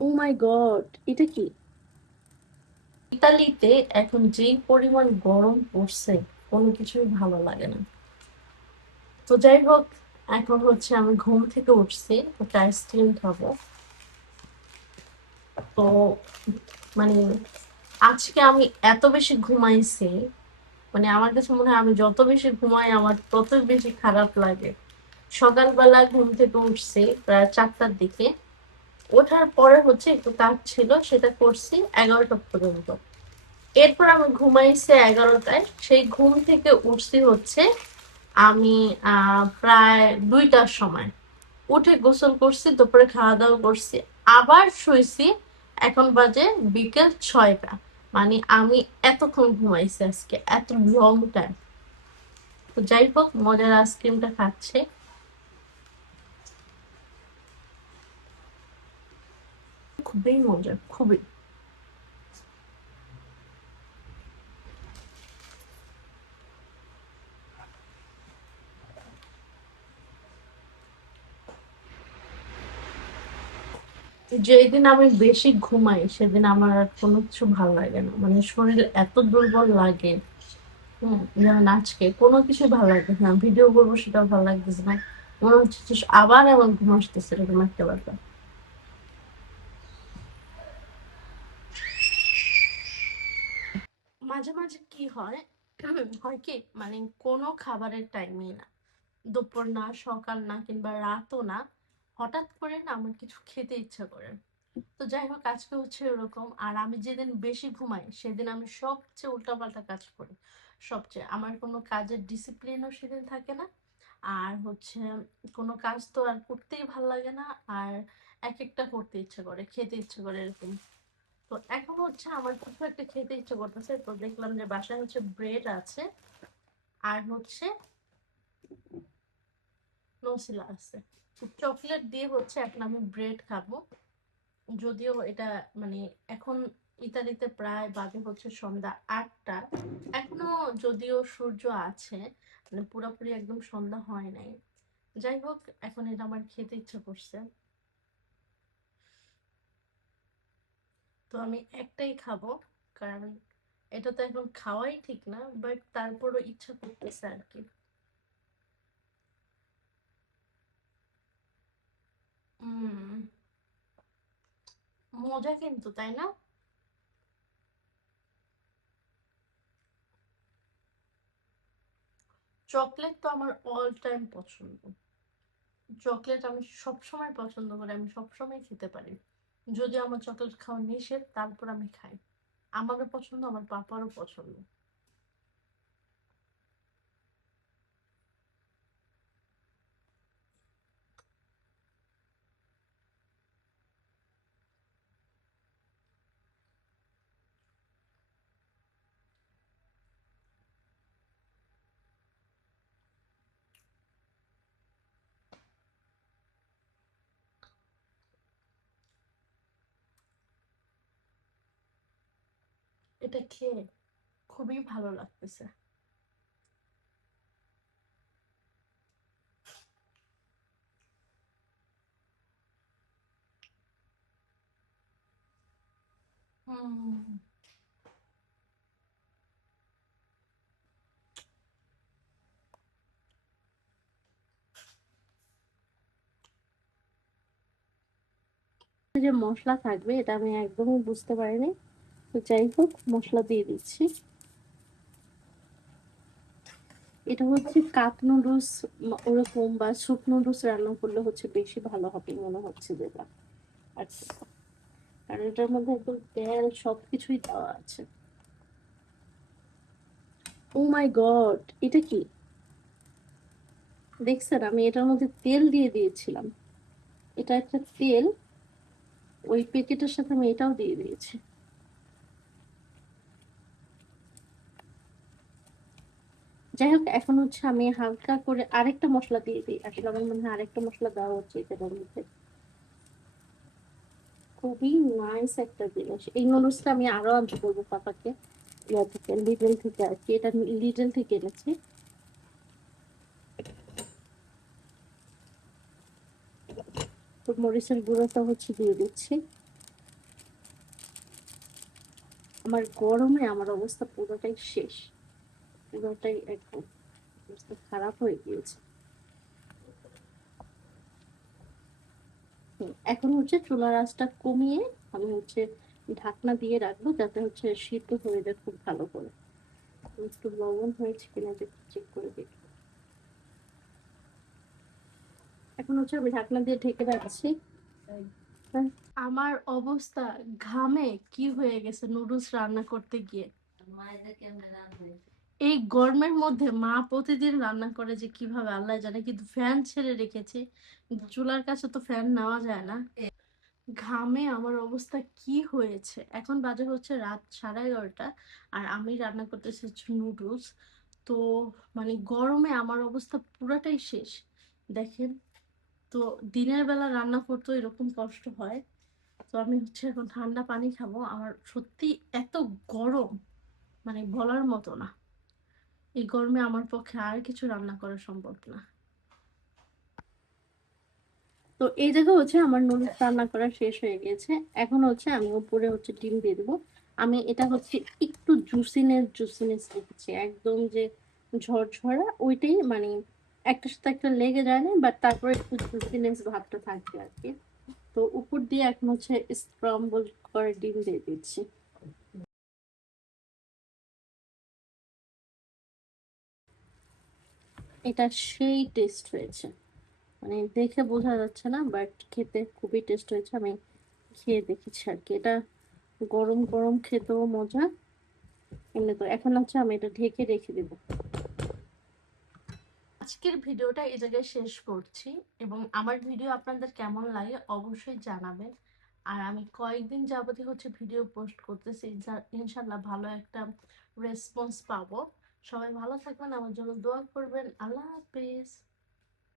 ও মাই god, এটা কি? ইতালিতে এখন যে পরিমাণ গরম পড়ছে, কোনো কিছুই ভালো লাগে না। তো যাই হোক, এখন হচ্ছে আমি ঘুম থেকে উঠছি, একটা আইসক্রিম খাবো। তো মানে আজকে আমি এত বেশি ঘুমাইছি, মানে আমার কাছে মনে হয় আমি যত বেশি ঘুমাই আমার তত বেশি খারাপ লাগে। সকালবেলা ঘুম থেকে উঠছি প্রায় 4টার দিকে। ওঠার পরে হচ্ছে একটু কাজ ছিল, সেটা করছি 11টা পর্যন্ত। এরপর আমি ঘুমাইছি 11টায়, সেই ঘুম থেকে উঠছি হচ্ছে আমি প্রায় 2টার সময়। উঠে গোসল করছি, দুপুরে খাওয়া দাওয়া করছি, আবার শুয়েছি। এখন বাজে বিকেল 6টা। মানে আমি এতক্ষণ ঘুমাইছি আজকে, এত লং টাইম। তো যাই হোক, মজার আইসক্রিমটা খাচ্ছে। খুবই মজা, খুবই। যেদিন আমি বেশি ঘুমাই সেদিন আমার আর কোনো কিছু ভালো লাগে না, মানে শরীর এত দুর্বল লাগে। যেমন আজকে কোনো কিছুই ভালো লাগতেছে না, ভিডিও করবো সেটাও ভালো লাগতেছে না। মনে হচ্ছে যে আবার এমন ঘুম আসতেছে, এরকম একটা ব্যাপার। মাঝে মাঝে কি হয়, হয় কি মানে কোনো খাবারের টাইমে না, দুপুর না, সকাল না, কিংবা রাতও না, হঠাৎ করে না আমার কিছু খেতে ইচ্ছা করে। তো যাই হোক, আজকে হচ্ছে এরকম। আর আমি যেদিন বেশি ঘুমাই সেদিন আমি সবচেয়ে উল্টাপাল্টা কাজ করি। সবচেয়ে আমার কোনো কাজের ডিসিপ্লিনও সেদিন থাকে না। আর হচ্ছে কোনো কাজ তো আর করতেই ভাল লাগে না। আর এক একটা করতে ইচ্ছে করে, খেতে ইচ্ছে করে, এরকম। তো এখন হচ্ছে আমার কিছু একটা খেতে ইচ্ছে করতেছে, তো দেখলাম যে বাসায় হচ্ছে ব্রেড আছে, আর হচ্ছে নসিলা আছে। চকলেট দিয়ে হচ্ছে এখন আমি ব্রেড খাবো। যদিও এটা মানে এখন ইতালিতে প্রায় বাজে হচ্ছে সন্ধ্যা 8টা। এখনো যদিও সূর্য আছে, মানে পুরোপুরি একদম সন্ধ্যা হয় নাই। যাই হোক, এখন এটা আমার খেতে ইচ্ছে করছে, তো আমি একটাই খাবো। কারণ এটা তো এখন খাওয়াই ঠিক না, বাট তারপরও ইচ্ছা করতেছে আর কি। উম মজা কিন্তু, তাই না? চকলেট তো আমার অল টাইম পছন্দ। চকলেট আমি সবসময় পছন্দ করি, আমি সবসময় খেতে পারি। যদি আমার চকলেট খাওয়া নিষেধ, তারপর আমি খাই। আমারও পছন্দ, আমার পাপারও পছন্দ। এটা খেয়ে খুবই ভালো লাগতেছে। হুম। যে মশলা থাকবে এটা আমি একদমই বুঝতে পারিনি। তো যাই হোক, মশলা দিয়ে দিচ্ছি। এটা হচ্ছে কাপ নুডলস ওরকম, বা স্যুপ নুডলস রান্না করলে হচ্ছে বেশি ভালো হবে মনে হচ্ছে যেটা। আচ্ছা, কারণ এটার মধ্যে একদম তেল সবকিছুই দেওয়া আছে। ও মাই গড, এটা কি? দেখছেন, আমি এটার মধ্যে তেল দিয়ে দিয়েছিলাম। এটা একটা তেল, ওই প্যাকেটের সাথে আমি এটাও দিয়ে দিয়েছি। যাই হোক, এখন হচ্ছে আমি হালকা করে আরেকটা মশলা দিয়ে দিই। আসলে আমার মনে হয় আরেকটা মশলা দেওয়া হচ্ছে এটার মধ্যে। খুবই নাইস একটা জিনিস। এই নুডলসটা আমি আরো আনতে বলবো পাপাকে, ইয়া থেকে, লিডল থেকে আর কি। এটা আমি লিডল থেকে এনেছি। তো মরিচের গুঁড়োটা হচ্ছে দিয়ে দিচ্ছি। আমার গরমে আমার অবস্থা পুরোটাই শেষ। পুরোটাই একদম অবস্থা খারাপ হয়ে গিয়েছে। এখন হচ্ছে চুলার আঁচটা কমিয়ে আমি হচ্ছে ঢাকনা দিয়ে রাখবো, যাতে হচ্ছে সিদ্ধ হয়ে যায় খুব ভালো করে। একটু লবণ হয়েছে কিনা চেক করে দেখবো। এখন হচ্ছে আমি ঢাকনা দিয়ে ঢেকে রাখছি। হ্যাঁ, আমার অবস্থা ঘামে কি হয়ে গেছে নুডলস রান্না করতে গিয়ে। এই গরমের মধ্যে মা প্রতিদিন রান্না করে যে কিভাবে আল্লাহ জানে, কিন্তু ফ্যান ছেড়ে রেখেছি। চুলার কাছে তো ফ্যান নেওয়া যায় না। ঘামে আমার অবস্থা কি হয়েছে। এখন বাজে হচ্ছে রাত 11:30 আর আমি রান্না করতেছি হচ্ছে নুডলস। তো মানে গরমে আমার অবস্থা পুরাটাই শেষ। দেখেন, তো দিনের বেলা রান্না করতে এরকম কষ্ট হয়। তো আমি হচ্ছে এখন ঠান্ডা পানি খাবো। আমার সত্যি এত গরম, মানে বলার মতো না। এই গরমে আমার পক্ষে আর কিছু রান্না করা সম্ভব না। তো এই জায়গায় হচ্ছে আমার নুডলস রান্না করা শেষ হয়ে গেছে। এখন হচ্ছে আমি উপরে হচ্ছে ডিম দিয়ে দেবো। আমি এটা হচ্ছে একটু জুসিনেস রেখেছি, একদম যে ঝরঝরা ওইটাই, মানে একটার সাথে একটা লেগে যায় না, বাট তারপরে একটু জুসিনেস ভাবটা থাকবে আর কি। তো উপর দিয়ে এখন হচ্ছে স্ক্রাম্বল করে ডিম দিয়ে দিচ্ছি। এটা সেই টেস্ট হয়েছে, মানে দেখে বোঝা যাচ্ছে না, বাট খেতে খুবই টেস্ট হয়েছে। আমি খেয়ে দেখেছি আর কি। এটা গরম গরম খেতেও মজা। এমনি তো এখন হচ্ছে আমি এটা ঢেকে রেখে দেবো। আজকের ভিডিওটা এই জায়গায় শেষ করছি, এবং আমার ভিডিও আপনাদের কেমন লাগে অবশ্যই জানাবেন। আর আমি কয়েকদিন যাবতই হচ্ছে ভিডিও পোস্ট করতেছি, ইনশাল্লাহ ভালো একটা রেসপন্স পাবো। সবাই ভালো থাকবেন, আমার জন্য দোয়া করবেন। আল্লাহ হাফেজ।